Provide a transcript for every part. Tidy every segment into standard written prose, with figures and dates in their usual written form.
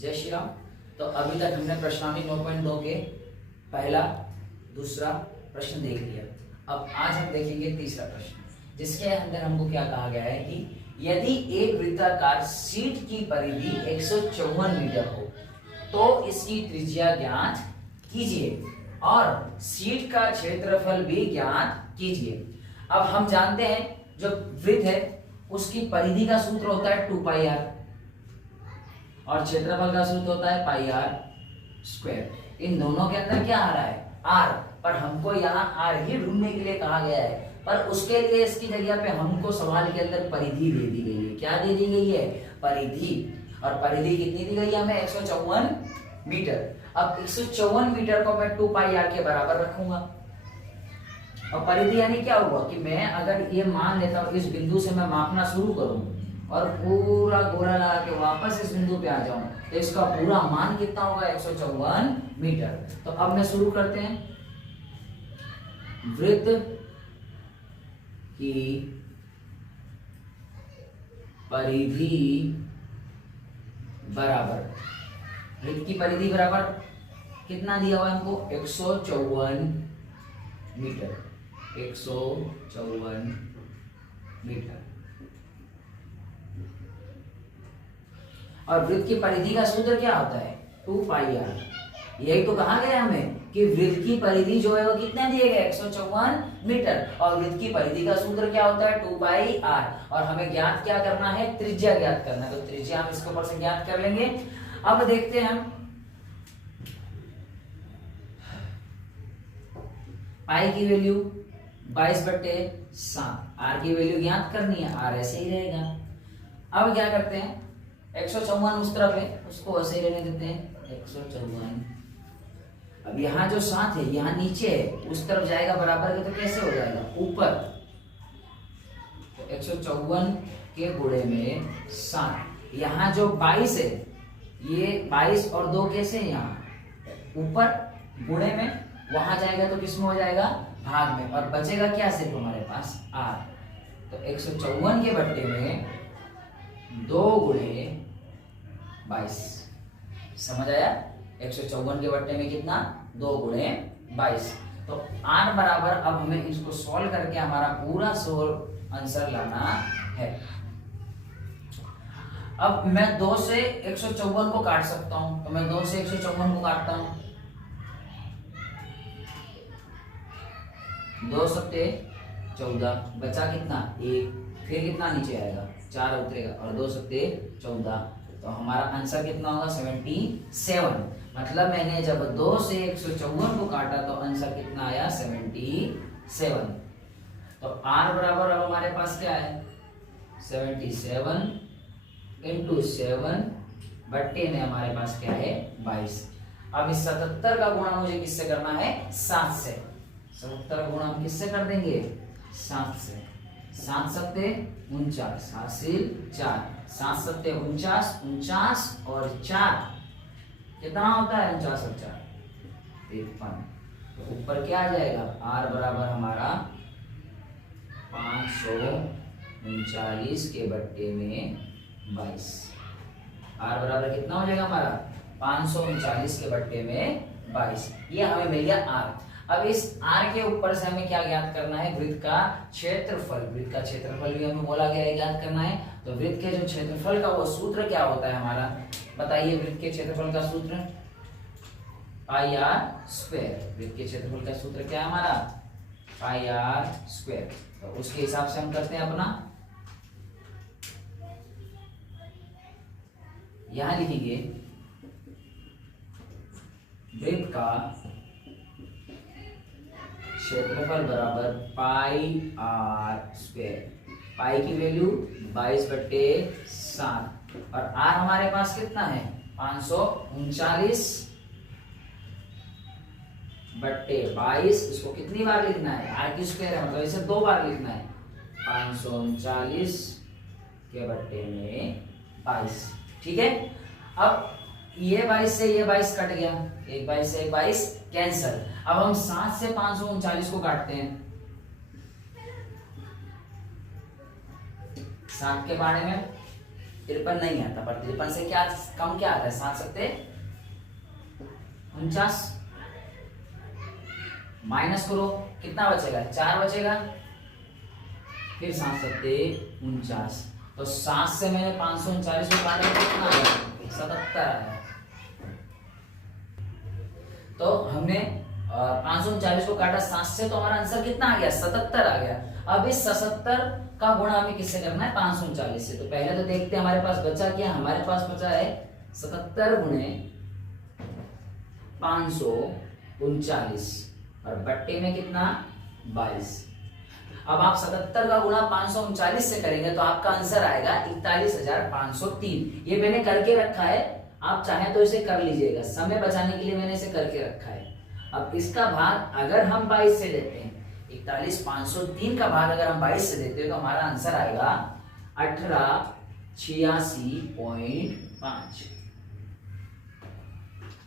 जय श्री राम। तो अभी तक हमने प्रश्नावली 9.2 के पहला दूसरा प्रश्न देख लिया। अब आज हम देखेंगे तीसरा प्रश्न, जिसके अंदर हमको क्या कहा गया है कि यदि एक वृत्ताकार शीट की परिधि 154 मीटर हो तो इसकी त्रिज्या ज्ञात कीजिए और शीट का क्षेत्रफल भी ज्ञात कीजिए। अब हम जानते हैं जो वृत्त है उसकी परिधि का सूत्र होता है 2πr और क्षेत्रफल का सूत्र होता है πr²। इन दोनों के अंदर क्या आ रहा है? r, पर हमको यहाँ r ही ढूंढने के लिए कहा गया है, पर उसके लिए इसकी जगह पे हमको सवाल के अंदर परिधि दे दी गई है। क्या दे दी गई है? परिधि। और परिधि कितनी दी गई है हमें? 154 मीटर। अब 154 मीटर को मैं 2πr के बराबर रखूंगा और परिधि यानी क्या हुआ कि मैं अगर ये मान लेता हूँ इस बिंदु से मैं मापना शुरू करूं और पूरा गोला लगा के वापस इस बिंदु पे आ जाऊं तो इसका पूरा मान कितना होगा? 154 मीटर। तो अब मैं शुरू करते हैं। वृत्त की परिधि बराबर, वृत्त की परिधि बराबर कितना दिया हुआ है हमको? 154 मीटर। 154 मीटर। और वृत्त की परिधि का सूत्र क्या होता है? 2πr। यही तो कहा गया हमें कि वृत्त की परिधि जो है वो कितना दिए गए? 154 मीटर। और वृत्त की परिधि का सूत्र क्या होता है? 2πr। और हमें ज्ञात क्या करना है? त्रिज्या ज्ञात करना है। तो त्रिज्या हम इसके ऊपर से ज्ञात कर लेंगे। अब देखते हैं हम पाई की वैल्यू 22/7, आर की वैल्यू ज्ञात करनी है, आर ऐसे ही रहेगा। अब क्या करते हैं? 154 उस तरफ है, उसको वैसे ही रहने देते हैं 154। अब यहाँ जो 7 है यहाँ नीचे है, उस तरफ जाएगा बराबर के, तो कैसे हो जाएगा? ऊपर। तो 154 के गुणे में 7। यहाँ जो 22 है, ये 22 और 2 कैसे है? यहाँ ऊपर गुणे में, वहां जाएगा तो किसमें हो जाएगा? भाग में। और बचेगा क्या? सिर्फ हमारे पास r। तो 154 के बट्टे में 2 गुणे 22। समझ आया? 154 के बट्टे में कितना? 2 गुणे 22। तो r बराबर, अब हमें इसको सॉल्व करके हमारा पूरा सोल्व आंसर लाना है। अब मैं 2 से 154 को काट सकता हूं, तो मैं 2 से 154 को काटता हूं। 2 सत्ते 14, बचा कितना? 1। फिर कितना नीचे आएगा? 4 उतरेगा और 2 सत्ते 14। तो हमारा आंसर कितना होगा? 77। मतलब मैंने जब 2 से 154 को काटा तो आंसर कितना आया? 77। तो r बराबर अब हमारे पास क्या है? 77 × 7 बट्टे में हमारे पास क्या है? 22। अब इस 77 का गुणा मुझे किससे करना है? 7 से। 77 का गुणा हम किससे कर देंगे? 7 से। 7 सत्ते 49, हासिल 4। 7 सत्ते 49, 49 और 4 कितना होता है? 49 और 4 53। तो ऊपर क्या आ जाएगा? r बराबर हमारा 539 के बट्टे में 22। r बराबर कितना हो जाएगा हमारा? 539 के बट्टे में 22। ये हमें मिल गया r। अब इस r के ऊपर से हमें क्या ज्ञात करना है? वृत्त का क्षेत्रफल। वृत्त का क्षेत्रफल भी हमें बोला गया है ज्ञात करना है। तो वृत्त के जो क्षेत्रफल का वो सूत्र क्या होता है हमारा? बताइए। वृत्त के क्षेत्रफल का सूत्र πr²। वृत्त के क्षेत्रफल का सूत्र क्या है हमारा? πr²। तो उसके हिसाब से हम करते हैं अपना। यहां लिखेंगे वृत्त का क्षेत्रफल बराबर πr²। पाई की वैल्यू 22/7 और r हमारे पास कितना है? 539/22। इसको कितनी बार लिखना है? r की स्क्वायर है, मतलब इसे 2 बार लिखना है। 539 के बट्टे में 22। ठीक है। अब ये 22 से ये 22 कट गया, एक 22 से एक 22 कैंसल। अब हम 7 से 539 को काटते हैं। 7 के बारे में 53 नहीं आता, पर 53 से क्या कम क्या आता है, 7×7 = 49। माइनस करो, कितना बचेगा, 4 बचेगा, फिर 7×7 = 49। तो 7 से मैंने 539 को काटा तो कितना आया, 77 आया। तो हमने 539 को काटा 7 से, तो हमारा आंसर कितना आ गया, 77 आ गया। अब इस 77 का गुणा हमें किससे करना है, 539 से। तो पहले तो देखते हैं हमारे पास बचा क्या, हमारे पास बचा है 77 × 539 और बट्टे में कितना, 22। अब आप 77 का गुणा 539 से करेंगे तो आपका आंसर आएगा 41,503। ये मैंने करके रखा है, आप चाहें तो इसे कर लीजिएगा, समय बचाने के लिए मैंने इसे करके रखा है। अब इसका भाग अगर हम 22 से देते हैं, 41,503 का भाग अगर हम 22 से देते हैं तो हमारा आंसर आएगा 1886.5।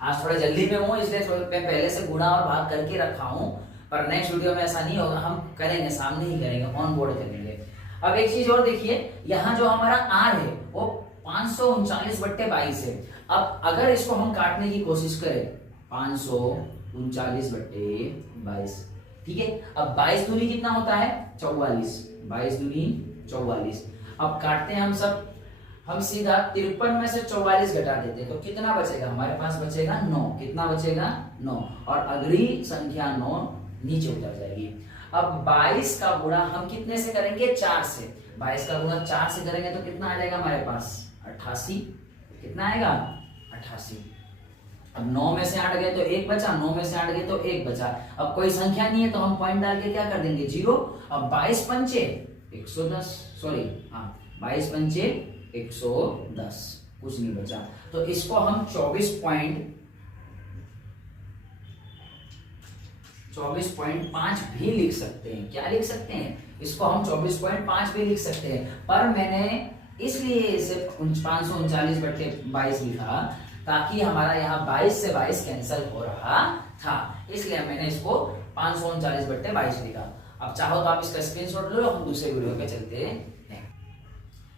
आज थोड़ा जल्दी में हूं, इसलिए मैं पहले से गुणा और भाग करके रखा हूं, पर नेक्स्ट वीडियो में ऐसा नहीं होगा, हम करेंगे, सामने ही करेंगे, ऑन बोर्ड करेंगे। अब एक चीज और देखिए, यहाँ जो हमारा आर है वो 539/22 है। अब अगर इसको हम काटने की कोशिश करें, 539/22, ठीक है। अब 22 दूनी कितना होता है, 44, 22 दूनी 44। अब काटते हैं हम सब, हम सीधा 53 में से 44 घटा देते हैं तो कितना बचेगा, हमारे पास बचेगा 9। कितना बचेगा, 9, और अगली संख्या 9 नीचे उतर जाएगी। अब 22 का गुणा हम कितने से करेंगे, 4 से। 22 का गुणा 4 से करेंगे तो कितना आ जाएगा हमारे पास, 88। कितना आएगा, 88। अब 9 में से 8 गए तो 1 बचा, 9 में से 8 गए तो 1 बचा। अब कोई संख्या नहीं है तो हम पॉइंट डाल के क्या कर देंगे, 0। अब 22 पंचे 110, सॉरी हाँ 22 पंचे 110, कुछ नहीं बचा। तो इसको हम 24.5 भी लिख सकते हैं। क्या लिख सकते हैं, इसको हम 24.5 भी लिख सकते हैं, पर मैंने इसलिए इसे 539/22 लिखा ताकि हमारा यहाँ 22 से 22 कैंसिल हो रहा था, इसलिए मैंने इसको 539/22 लिखा। अब चाहो तो आप इसका स्क्रीनशॉट लो, हम दूसरे वीडियो पे चलते हैं।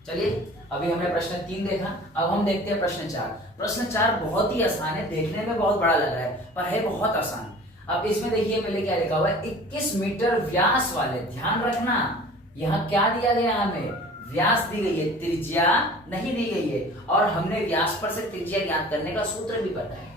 चलिए, अभी हमने प्रश्न 3 देखा, अब हम देखते हैं प्रश्न 4। प्रश्न 4 बहुत ही आसान है, देखने में बहुत बड़ा लग रहा है पर है बहुत आसान। अब इसमें देखिए पहले क्या लिखा हुआ है, 21 मीटर व्यास वाले, ध्यान रखना यहाँ क्या दिया गया, हमें व्यास दी गई है, त्रिज्या नहीं दी गई है, और हमने व्यास पर से त्रिज्या ज्ञात करने का सूत्र भी पता है।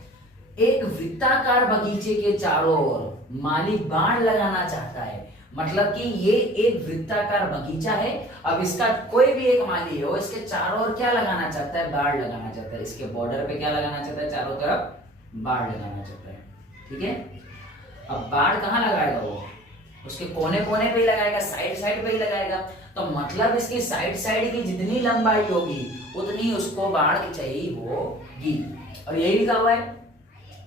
एक वृत्ताकार बगीचे के चारों ओर माली बाण लगाना चाहता है, मतलब कि ये एक वृत्ताकार बगीचा है। अब इसका कोई भी एक माली हो, इसके चारों ओर क्या लगाना चाहता है, बाढ़ लगाना चाहता है। इसके बॉर्डर पे क्या लगाना चाहता है, चारों तरफ बाढ़ लगाना चाहता है, ठीक है। अब बाढ़ कहाँ लगाएगा, वो उसके कोने कोने पे ही लगाएगा, साइड साइड पे ही लगाएगा। तो मतलब इसकी साइड साइड की जितनी लंबाई होगी उतनी उसको बाढ़ की चाहिए होगी। और यही लिखा हुआ है,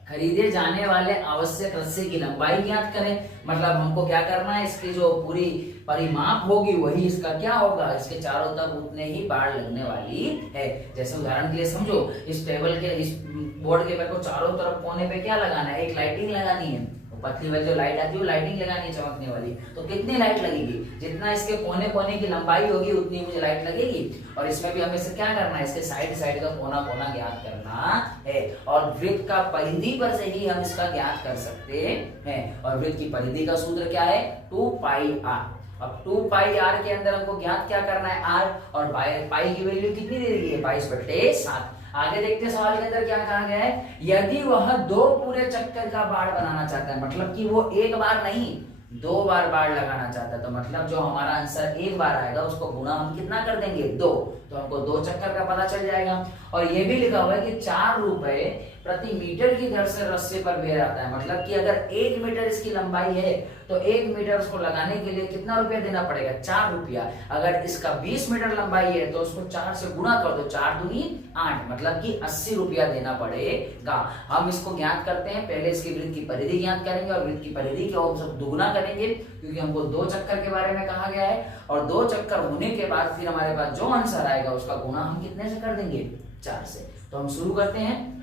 खरीदे जाने वाले आवश्यक रस्से की लंबाई ज्ञात करें। मतलब हमको क्या करना है, इसकी जो पूरी परिमाप होगी वही इसका क्या होगा, इसके चारों तरफ उतने ही बाढ़ लगने वाली है। जैसे उदाहरण के लिए समझो, इस टेबल के, इस बोर्ड के पेपर को चारों तरफ कोने पे क्या लगाना है, एक लाइटिंग लगानी है, पतली वाली जो लाइट आती है वो लाइटिंग लगानी है चमकने वाली। तो कितनी लाइट लगेगी, जितना इसके कोने कोने की लंबाई होगी उतनी मुझे लाइट लगेगी। और इसमें भी हमें से क्या करना है, इसके साइड साइड का कोना कोना ज्ञात करना है। और वृत्त का परिधि पर से ही हम इसका ज्ञात कर सकते हैं। और वृत्त की परिधि का सूत्र क्या है, 2πr। अब 2πr के अंदर हमको ज्ञात क्या करना है, r, और पाई की वैल्यू कितनी दे दी है, 22/7। आगे देखते हैं सवाल के अंदर क्या कहा गया है, यदि वह 2 पूरे चक्कर का बाढ़ बनाना चाहता है, मतलब कि वो एक बार नहीं 2 बार बाढ़ लगाना चाहता है, तो मतलब जो हमारा आंसर एक बार आएगा उसको गुणा हम कितना कर देंगे, 2, तो हमको 2 चक्कर का पता चल जाएगा। और ये भी लिखा हुआ है कि 4 रुपए प्रति मीटर की दर से रस्से पर बेर आता है। मतलब कि अगर 1 मीटर इसकी लंबाई है तो 1 मीटर उसको लगाने के लिए कितना रुपया देना पड़ेगा, 4 रुपया। अगर इसका 20 मीटर लंबाई है तो उसको 4 से गुणा कर दो, 4 दूनी 8, मतलब कि 80 रुपया देना पड़ेगा। हम इसको ज्ञात करते हैं, पहले इसकी वृत्त की परिधि ज्ञात करेंगे और वृत्त की परिधि को हम सब दुगुना करेंगे, क्योंकि हमको 2 चक्कर के बारे में कहा गया है। और 2 चक्कर होने के बाद फिर हमारे पास जो आंसर आएगा उसका गुणा हम कितने से कर देंगे, 4 से। तो हम शुरू करते हैं।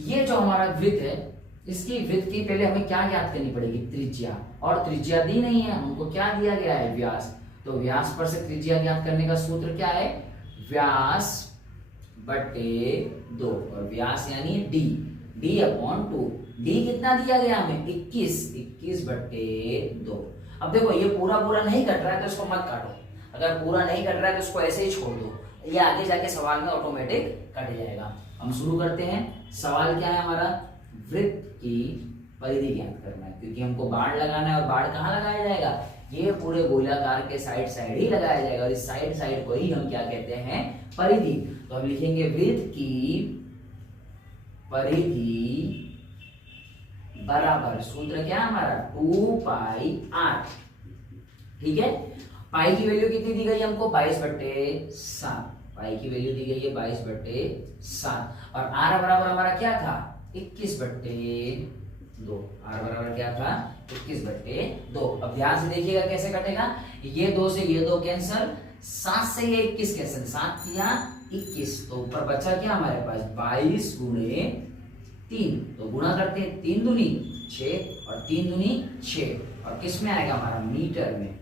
ये जो हमारा वृत्त है, इसकी वृत्त की पहले हमें क्या ज्ञात करनी पड़ेगी, त्रिज्या। और त्रिज्या दी नहीं है, हमको क्या दिया गया है, व्यास। तो व्यास पर से त्रिज्या ज्ञात करने का सूत्र क्या है, व्यास बटे 2 और व्यास यानी डी, डी अपॉन 2। डी कितना दिया गया हमें 21 बटे 2। अब देखो ये पूरा नहीं कट रहा है तो इसको मत काटो, अगर पूरा नहीं कट रहा है तो इसको ऐसे ही छोड़ दो, ये आगे जाके सवाल में ऑटोमेटिक कट जाएगा। हम शुरू करते हैं। सवाल क्या है हमारा, वृत्त की परिधि ज्ञात करना है, क्योंकि हमको बाड़ लगाना है और बाड़ कहाँ लगाया जाएगा, ये पूरे गोलाकार के साइड ही लगाया जाएगा और इस साइड को ही हम क्या कहते हैं, परिधि। तो हम लिखेंगे वृत्त की परिधि बराबर, सूत्र क्या है हमारा 2 पाई r। ठीक है, पाई की वैल्यू कितनी दी गई हमको 22/7, पाई की वैल्यू दी गई है 22/7 और r बराबर हमारा क्या था 21/2। r बराबर क्या था 21/2। अब ध्यान से देखिएगा कैसे कटेगा, ये 2 से ये 2 कैंसल, 7 से ये 21 कैंसल, 7 या 21, तो ऊपर बचा क्या हमारे पास 22 गुणे 3, तो गुणा करते हैं 3 दूनी 6 और 3 दूनी 6 और किस में आएगा हमारा मीटर में।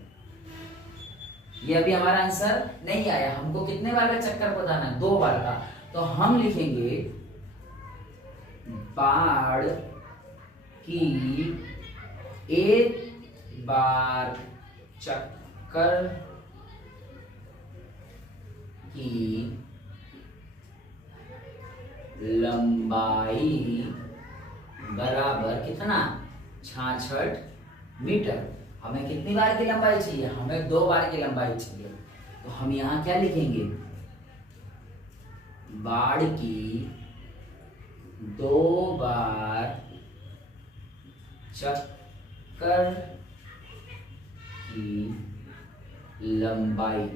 ये अभी हमारा आंसर नहीं आया, हमको कितने बार का चक्कर बताना है 2 बार का, तो हम लिखेंगे बाड़ की 1 बार चक्कर की लंबाई बराबर कितना 66 मीटर। हमें कितनी बार की लंबाई चाहिए, हमें 2 बार की लंबाई चाहिए, तो हम यहां क्या लिखेंगे, बाड़ की 2 बार चक्कर की लंबाई,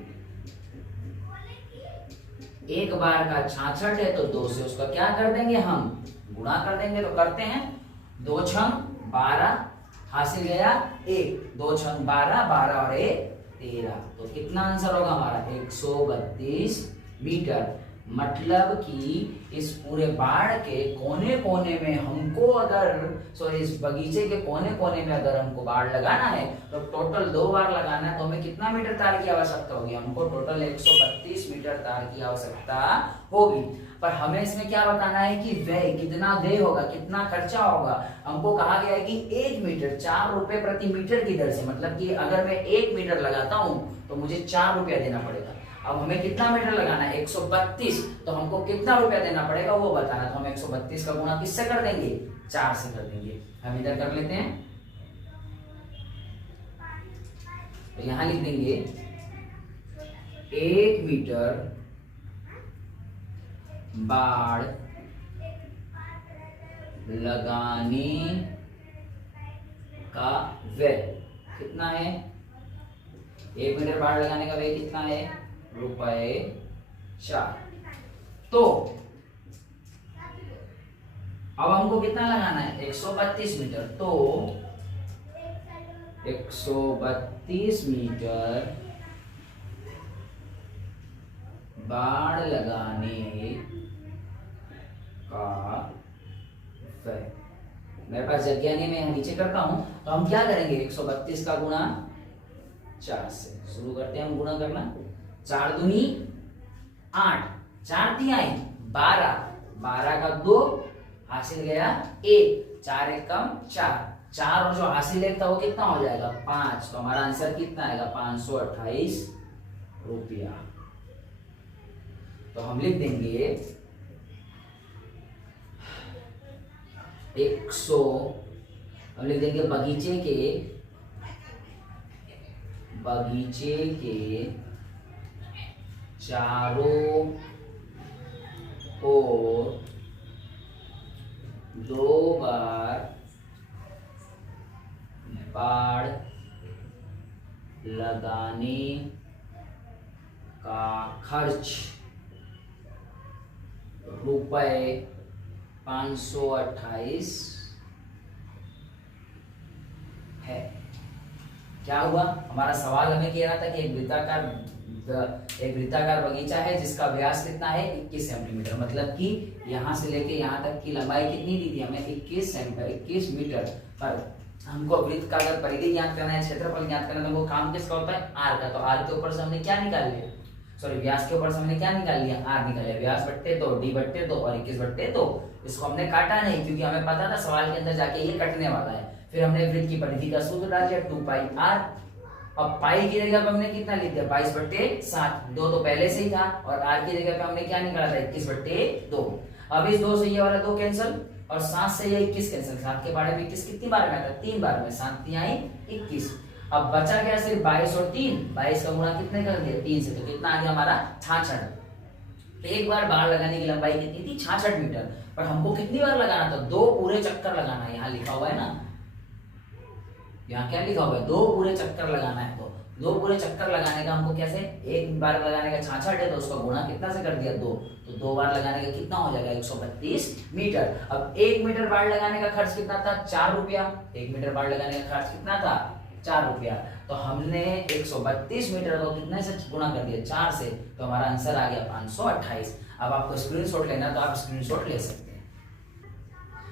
1 बार का 66 है तो 2 से उसका क्या कर देंगे, हम गुणा कर देंगे। तो करते हैं 2 छंग 12, हासिल गया 1, 2 छंग 12, 12 और 1 13, तो कितना आंसर होगा हमारा 132 मीटर। मतलब कि इस पूरे बाड़ के कोने कोने में हमको अगर इस बगीचे के कोने कोने में अगर हमको बाड़ लगाना है तो टोटल 2 बार लगाना है, तो हमें कितना मीटर तार की आवश्यकता होगी, हमको टोटल 132 मीटर तार की आवश्यकता होगी। पर हमें इसमें क्या बताना है कि व्यय कितना व्यय होगा, कितना खर्चा होगा। हमको कहा गया है कि 1 मीटर 4 रुपए प्रति मीटर की दर से, मतलब कि अगर मैं 1 मीटर लगाता हूं तो मुझे 4 रुपया देना पड़ेगा। अब हमें कितना मीटर लगाना है 132, तो हमको कितना रुपया देना पड़ेगा वो बताना, तो हम 132 का गुणा किससे कर देंगे 4 से कर देंगे। हम इधर कर लेते हैं, तो यहां लिख देंगे 1 मीटर बाड़ लगाने का व्यय कितना है, 1 मीटर बाड़ लगाने का व्यय कितना है ₹4। तो अब हमको कितना लगाना है 132 मीटर, तो 132 मीटर बाड़ लगाने का व्यय। मेरे पास जगह नहीं, मैं यहाँ नीचे करता हूं, तो हम क्या करेंगे 132 का गुणा 4 से शुरू करते हैं हम गुणा करना। 4 दूनी 8, 4 तिहाई 12, 12 का 2 हासिल गया 1, 4 एक कम 4, 4 और जो हासिल 1 था वो कितना हो जाएगा 5, तो हमारा आंसर कितना आएगा 528 रुपया। तो हम लिख देंगे 100, हम लिख देंगे बगीचे के चारों ओर 2 बार बाड़ लगाने का खर्च ₹528 है। क्या हुआ, हमारा सवाल हमें कह रहा था कि एक वृत्ताकार बगीचा है जिसका व्यास कितना है 21 सेंटीमीटर, मतलब कि यहां से लेके यहां तक की लंबाई कितनी दी थी हमें 21 मीटर। पर हमको वृत्त का अगर परिधि ज्ञात करना है, क्षेत्रफल ज्ञात करना है, तो वो काम किसका होता है r का, तो r के ऊपर से हमने क्या निकाल लिया, सॉरी व्यास के ऊपर से हमने क्या निकाल लिया, आर निकाल लिया, व्यास बट्टे 2 डी बट्टे 2 और 21 बट्टे 2। इसको हमने काटा नहीं क्योंकि हमें पता था सवाल के अंदर जाके ये कटने वाला है। फिर हमने वृत्त की परिधि का सूत्र डाल दिया 2 पाई आर। अब पाई की जगह पे हमने कितना लिख दिया 22 बट्टे 7, 2 तो पहले से ही था और आर की जगह पे हमने क्या निकाला था 21 बट्टे 2। अब इस 2 से ये वाला 2 कैंसिल और 7 से ये 21 कैंसिल। 7 के बारे में 21 कितनी बार में आता है, 3 बार में, 7 3 आई 21। अब बचा क्या सिर्फ 22 और 3, 22 का गुणा कितने कर दिया 3 से, तो कितना आ गया हमारा 66। एक बार बाढ़ लगाने की लंबाई कितनी थी 66 मीटर, पर हमको कितनी बार लगाना था 2 पूरे चक्कर लगाना है। यहाँ लिखा हुआ है ना, यहाँ क्या लिखा हुआ है 2 पूरे चक्कर लगाना है। तो 2 पूरे चक्कर लगाने का हमको कैसे, एक बार लगाने का 66 है तो उसका गुणा कितना से कर दिया 2, तो 2 बार लगाने का कितना हो जाएगा 132 मीटर। अब 1 मीटर बाढ़ लगाने का खर्च कितना था 4 रुपया, 1 मीटर बाढ़ लगाने का खर्च कितना था 4 रुपया, तो हमने 132 मीटर को कितने से गुणा कर दिया 4 से, तो हमारा आंसर आ गया 528। अब आपको स्क्रीनशॉट लेना तो आप स्क्रीनशॉट ले सकते हैं।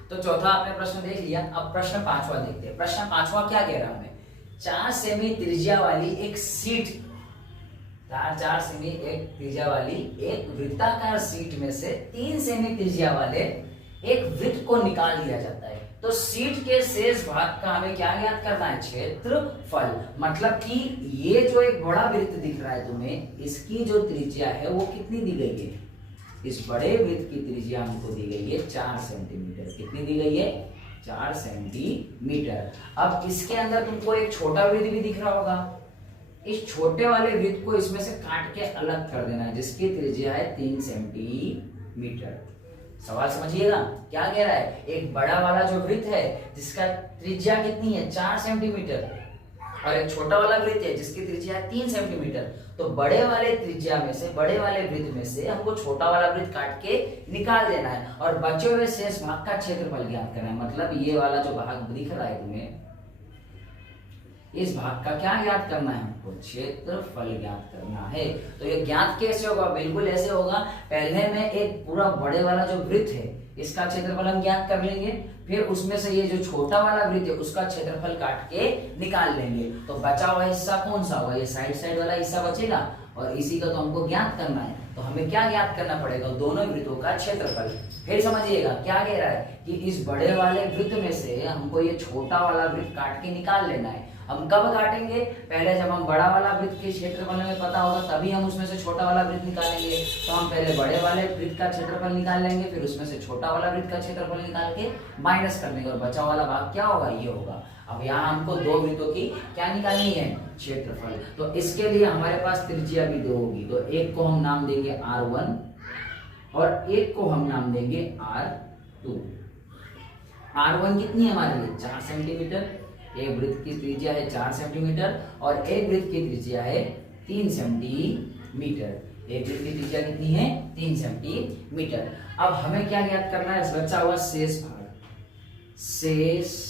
तो चौथा आपने प्रश्न देख लिया। अब प्रश्न 5वां देखते हैं। प्रश्न 5वां क्या कह रहा है हमें, 4 सेमी त्रिज्या वाली एक सीट, 4 सेमी एक त्रिज्या वाली एक वृत्ताकार सीट में से 3 सेमी त्रिज्या वाले एक वृत्त को निकाल लिया जाता है। तो सीट के शेष भाग का हमें क्या ज्ञात करना है, क्षेत्रफल। मतलब कि ये जो एक बड़ा वृत्त दिख रहा है तुम्हें, इसकी जो त्रिज्या है वो कितनी दी गई है, इस बड़े वृत्त की त्रिज्या हमको दी गई है 4 सेंटीमीटर। कितनी दी गई है 4 सेंटीमीटर। अब इसके अंदर तुमको एक छोटा वृत्त भी दिख रहा होगा, इस छोटे वाले वृत्त को इसमें से काट के अलग कर देना है, जिसकी त्रिज्या है 3 सेंटीमीटर। सवाल समझिएगा क्या कह रहा है, एक बड़ा वाला जो वृत्त है जिसका त्रिज्या कितनी है 4 सेंटीमीटर और एक छोटा वाला वृत्त है जिसकी त्रिज्या है 3 सेंटीमीटर। तो बड़े वाले त्रिज्या में से, बड़े वाले वृत्त में से हमको छोटा वाला वृत्त काट के निकाल देना है और बचे हुए शेष भाग का क्षेत्रफल ज्ञात करना है। मतलब ये वाला जो भाग दिख रहा है तुम्हें, इस भाग का क्या ज्ञात करना है हमको, क्षेत्रफल ज्ञात करना है। तो ये ज्ञात कैसे होगा, बिल्कुल ऐसे होगा, पहले में एक पूरा बड़े वाला जो वृत्त है इसका क्षेत्रफल हम ज्ञात कर लेंगे, फिर उसमें से ये जो छोटा वाला वृत्त है उसका क्षेत्रफल काट के निकाल लेंगे। तो बचा हुआ हिस्सा कौन सा होगा, ये साइड वाला हिस्सा बचेगा और इसी का तो हमको ज्ञात करना है। तो हमें क्या ज्ञात करना पड़ेगा, दोनों वृत्तों का क्षेत्रफल। फिर समझिएगा क्या कह रहा है कि इस बड़े वाले वृत्त में से हमको ये छोटा वाला वृत्त काट के निकाल लेना है। हम कब काटेंगे, पहले जब हम बड़ा वाला वृत्त के क्षेत्रफल हमें पता होगा तभी हम उसमें से छोटा वाला वृत्त निकालेंगे। तो हम पहले बड़े वाले वृत्त का क्षेत्रफल निकाल लेंगे, फिर उसमें से छोटा वाला वृत्त का क्षेत्रफल निकाल के माइनस कर देंगे और बचा वाला भाग क्या होगा, ये होगा। अब यहाँ हमको 2 वृत्तों की क्या निकालनी है, क्षेत्रफल। तो इसके लिए हमारे पास त्रिज्या भी 2 होगी, तो एक को हम नाम देंगे R1 और एक को हम नाम देंगे R2। R1 कितनी है हमारे लिए 4 सेंटीमीटर, एक वृत्त की त्रिज्या है 4 सेंटीमीटर और एक वृत्त की त्रिज्या है 3 सेंटीमीटर। एक वृत्त की त्रिज्या कितनी है 3 सेंटीमीटर। अब हमें क्या ज्ञात करना है, बचा हुआ शेष भाग। शेष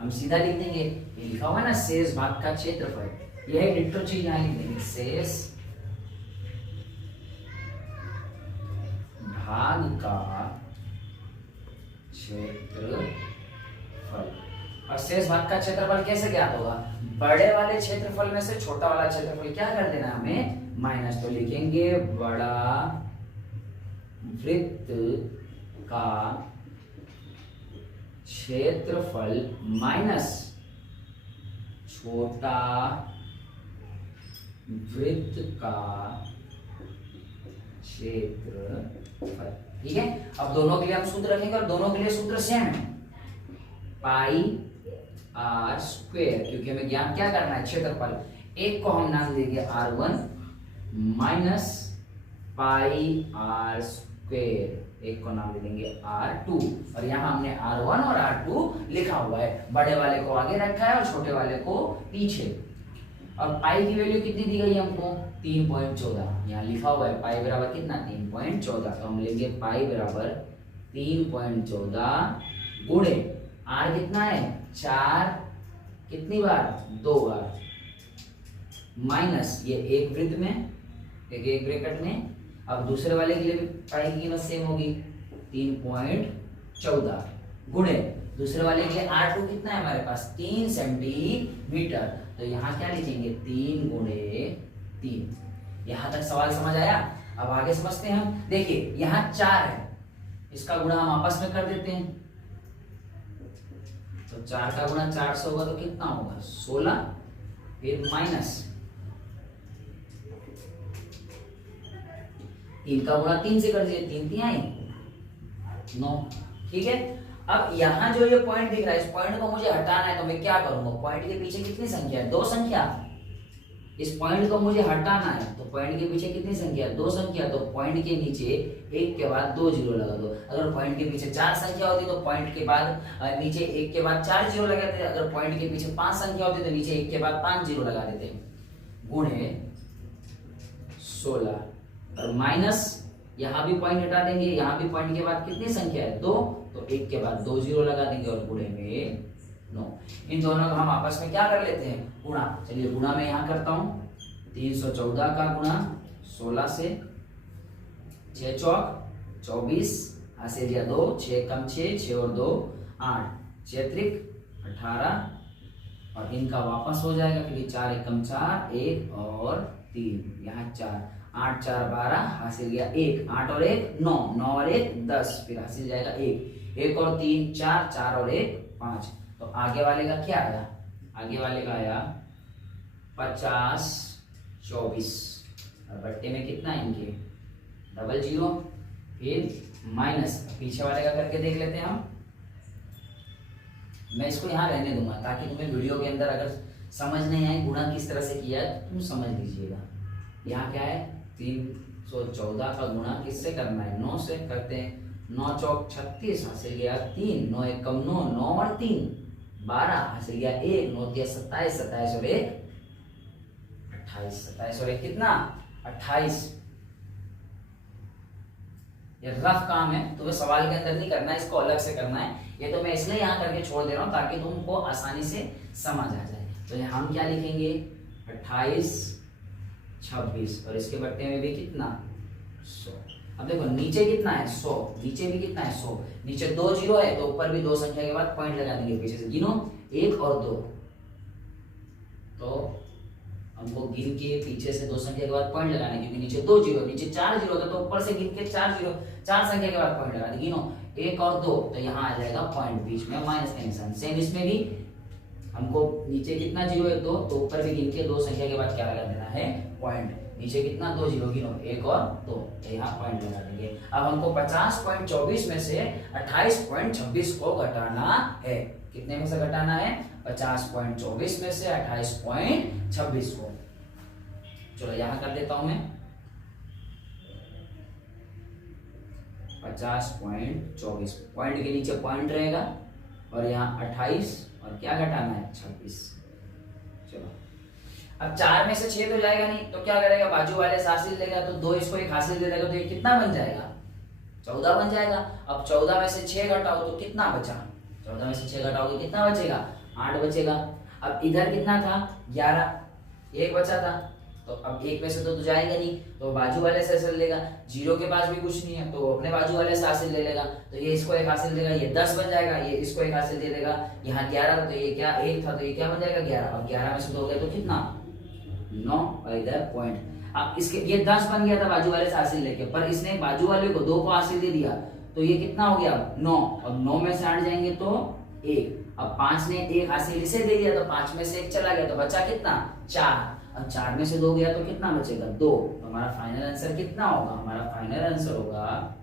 हम सीधा लिख देंगे, ये लिखा हुआ है ना शेष भाग का क्षेत्रफल, यह डिट्टो चीज यहाँ लिख देंगे, शेष भाग का क्षेत्रफल। और शेष भाग का क्षेत्रफल कैसे ज्ञात होगा, बड़े वाले क्षेत्रफल में से छोटा वाला क्षेत्रफल क्या कर देना हमें, माइनस। तो लिखेंगे बड़ा वृत्त का क्षेत्रफल माइनस छोटा वृत्त का क्षेत्रफल। ठीक है, अब दोनों के लिए हम सूत्र रखेंगे और दोनों के लिए सूत्र सेम है, पाई आर स्क्वेयर, क्योंकि हमें ज्ञात क्या करना है, क्षेत्रफल। एक को हम नाम देंगे R1 minus pi are square, एक को नाम दे देंगे R2 और यहाँ हमने R1 और R2 लिखा हुआ है, बड़े वाले को आगे रखा है और छोटे वाले को पीछे। और पाई की वैल्यू कितनी दी गई हमको 3.14, यहाँ लिखा हुआ है पाई बराबर कितना 3.14, तो हम लेंगे पाई बराबर 3.14 गुणे आर कितना है 4, कितनी बार 2 बार, माइनस ये एक वृत्त में एक ब्रैकेट में। अब दूसरे वाले के लिए भी पाई की कीमत सेम होगी 3.14 गुणे दूसरे वाले के लिए R2 कितना है हमारे पास 3 सेंटीमीटर, तो यहाँ क्या लिखेंगे 3 गुणे 3 यहाँ तक सवाल समझ आया। अब आगे समझते हैं हम। देखिए यहाँ 4 है, इसका गुणा हम आपस में कर देते हैं। तो 4 का गुणा 4 से होगा तो कितना होगा 16, फिर माइनस 3 का गुणा 3 से कर दिए, 3 3 आई 9। ठीक है, अब यहाँ जो ये पॉइंट दिख रहा है, इस पॉइंट को मुझे हटाना है, तो मैं क्या करूंगा, पॉइंट के पीछे कितनी संख्या है, 2 संख्या। इस पॉइंट को मुझे हटाना है, तो पॉइंट के पीछे कितनी संख्या है, 2 संख्या। तो पॉइंट के नीचे 1 के बाद 2 जीरो लगा दो। अगर पॉइंट के पीछे 4 संख्या होती तो पॉइंट के बाद नीचे 1 के बाद 4 जीरो लगाते। अगर पॉइंट के पीछे 5 संख्या होती तो नीचे 1 के बाद 5 जीरो लगा देते। गुणे 16 और माइनस, यहाँ भी पॉइंट हटा देंगे, यहाँ भी पॉइंट के बाद कितनी संख्या है 2, तो 1 के बाद 2 जीरो लगा देंगे और गुणे में 9। इन दोनों को हम आपस में क्या कर लेते हैं, गुणा। चलिए गुणा में यहाँ करता हूँ, 314 का गुणा 16 से, 6 चौक 24, हासिल दिया 2, 6 कम 6, 6 और 2 8, 6 त्रिक 18 और इनका वापस हो जाएगा क्योंकि 4 एक कम 4, 1 और 3, यहाँ 4, 8 4 12, हासिल गया 1, 8 और 1 9, 9 और 1 10, फिर हासिल जाएगा 1, 1 और 3 4, 4 और 1 5। तो आगे वाले का क्या आया, आगे वाले का आया 50 24 और बट्टे में कितना इनके डबल जीरो, फिर माइनस। पीछे वाले का करके देख लेते हैं हम। मैं इसको यहाँ रहने दूंगा ताकि तुम्हें वीडियो के अंदर अगर समझ नहीं आए गुणा किस तरह से किया है तुम समझ लीजिएगा। यहाँ क्या है, 314 का गुणा किससे करना है, 9 से करते हैं। 9 चौक 36, हासिल गया 3, 9 एक कम 9, 9 और 3 12, हासिल गया 1, 9 दिया 27, 27 और 1 28, 27 और 1 कितना 28। ये रफ काम है, तुम्हें सवाल के अंदर नहीं करना है, इसको अलग से करना है। ये तो मैं इसलिए यहाँ करके छोड़ दे रहा हूँ ताकि तुमको आसानी से समझ आ जाए। तो हम क्या लिखेंगे 28 26 और इसके बट्टे में भी कितना 100। अब देखो नीचे कितना है 100, नीचे भी कितना है 100, नीचे 2 जीरो है तो ऊपर भी 2 संख्या के बाद पॉइंट लगा देंगे पीछे से, गिनो 1 और 2। तो हमको गिन के पीछे से 2 संख्या के बाद पॉइंट लगाना है क्योंकि नीचे 2 जीरो, नीचे 4 जीरो था तो ऊपर से गिन के 4 जीरो, 4 संख्या के बाद पॉइंट लगा देंगे। गिनो 1 और 2, तो यहाँ आ जाएगा पॉइंट बीच में माइनस का निशान। सेम इसमें भी हमको नीचे कितना जीरो है 2, तो ऊपर भी गिन के 2 संख्या के बाद क्या लगा देना है पॉइंट। नीचे कितना 2 जीरो, गिनो 1 और 2, तो यहाँ पॉइंट लगा देंगे। अब हमको 50.24 में से 28.26 को घटाना है। कितने में से घटाना है 50.24 में से 28.26 को। चलो यहाँ कर देता हूं मैं 50.24, पॉइंट के नीचे पॉइंट रहेगा और यहाँ 28 और क्या घटाना है 26। चलो अब 4 में से 6 तो जाएगा नहीं तो क्या करेगा, बाजू वाले से हासिल लेगा तो 2 इसको एक हासिल दे देगा तो ये कितना बन जाएगा 14 बन जाएगा। अब 14 में से 6 घटाओ तो कितना बचा, 14 में से 6 घटाओगे कितना बचेगा 8 बचेगा। अब इधर कितना था 11, 1 बचा था तो अब 1 में से तो जाएगा नहीं तो बाजू वाले से हासिल लेगा। 0 के पास भी कुछ नहीं है तो अपने बाजू वाले से हासिल ले लेगा तो ये इसको एक हासिल देगा, ये 10 बन जाएगा, ये इसको एक हासिल दे देगा। यहाँ 11 तो ये क्या 1 था तो ये क्या बन जाएगा 11। अब 11 में से 2 गया तो कितना 9 और इधर पॉइंट। अब इसके ये 10 बन गया था बाजू वाले से हासिल लेके, पर इसने बाजू वाले को 2 को हासिल दे दिया तो ये कितना हो गया 9। अब 9 में से 8 जाएंगे तो 1। अब 5 ने 1 हासिल इसे दे दिया तो 5 में से 1 चला गया तो बचा कितना 4। अब 4 में से 2 गया तो कितना बचेगा 2। तो हमारा फाइनल आंसर कितना होगा, हमारा फाइनल आंसर होगा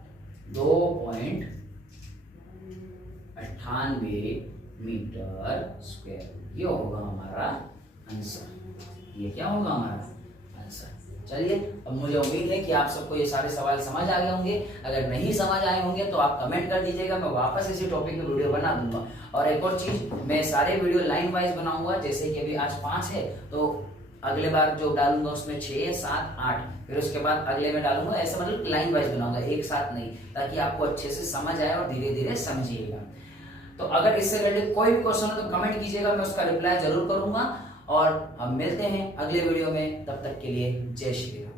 2.98 मीटर स्क्वायर। ये होगा हमारा आंसर, ये क्या होगा हमारा आंसर। चलिए अब मुझे उम्मीद है कि आप सबको ये सारे सवाल समझ आ गए होंगे। अगर नहीं समझ आए होंगे तो आप कमेंट कर दीजिएगा, मैं वापस इसी टॉपिक पे वीडियो बना दूंगा। और एक और चीज, मैं सारे वीडियो लाइन वाइज बनाऊंगा, जैसे कि अभी आज 5 है तो अगले बार जो डालूंगा उसमें 6 7 8, फिर उसके बाद अगले में डालूंगा, ऐसे मतलब लाइन वाइज बनाऊंगा एक साथ नहीं, ताकि आपको अच्छे से समझ आए और धीरे धीरे समझिएगा। तो अगर इससे रिलेटेड कोई भी क्वेश्चन हो तो कमेंट कीजिएगा, मैं उसका रिप्लाई जरूर करूंगा। और हम मिलते हैं अगले वीडियो में, तब तक के लिए जय श्री राम।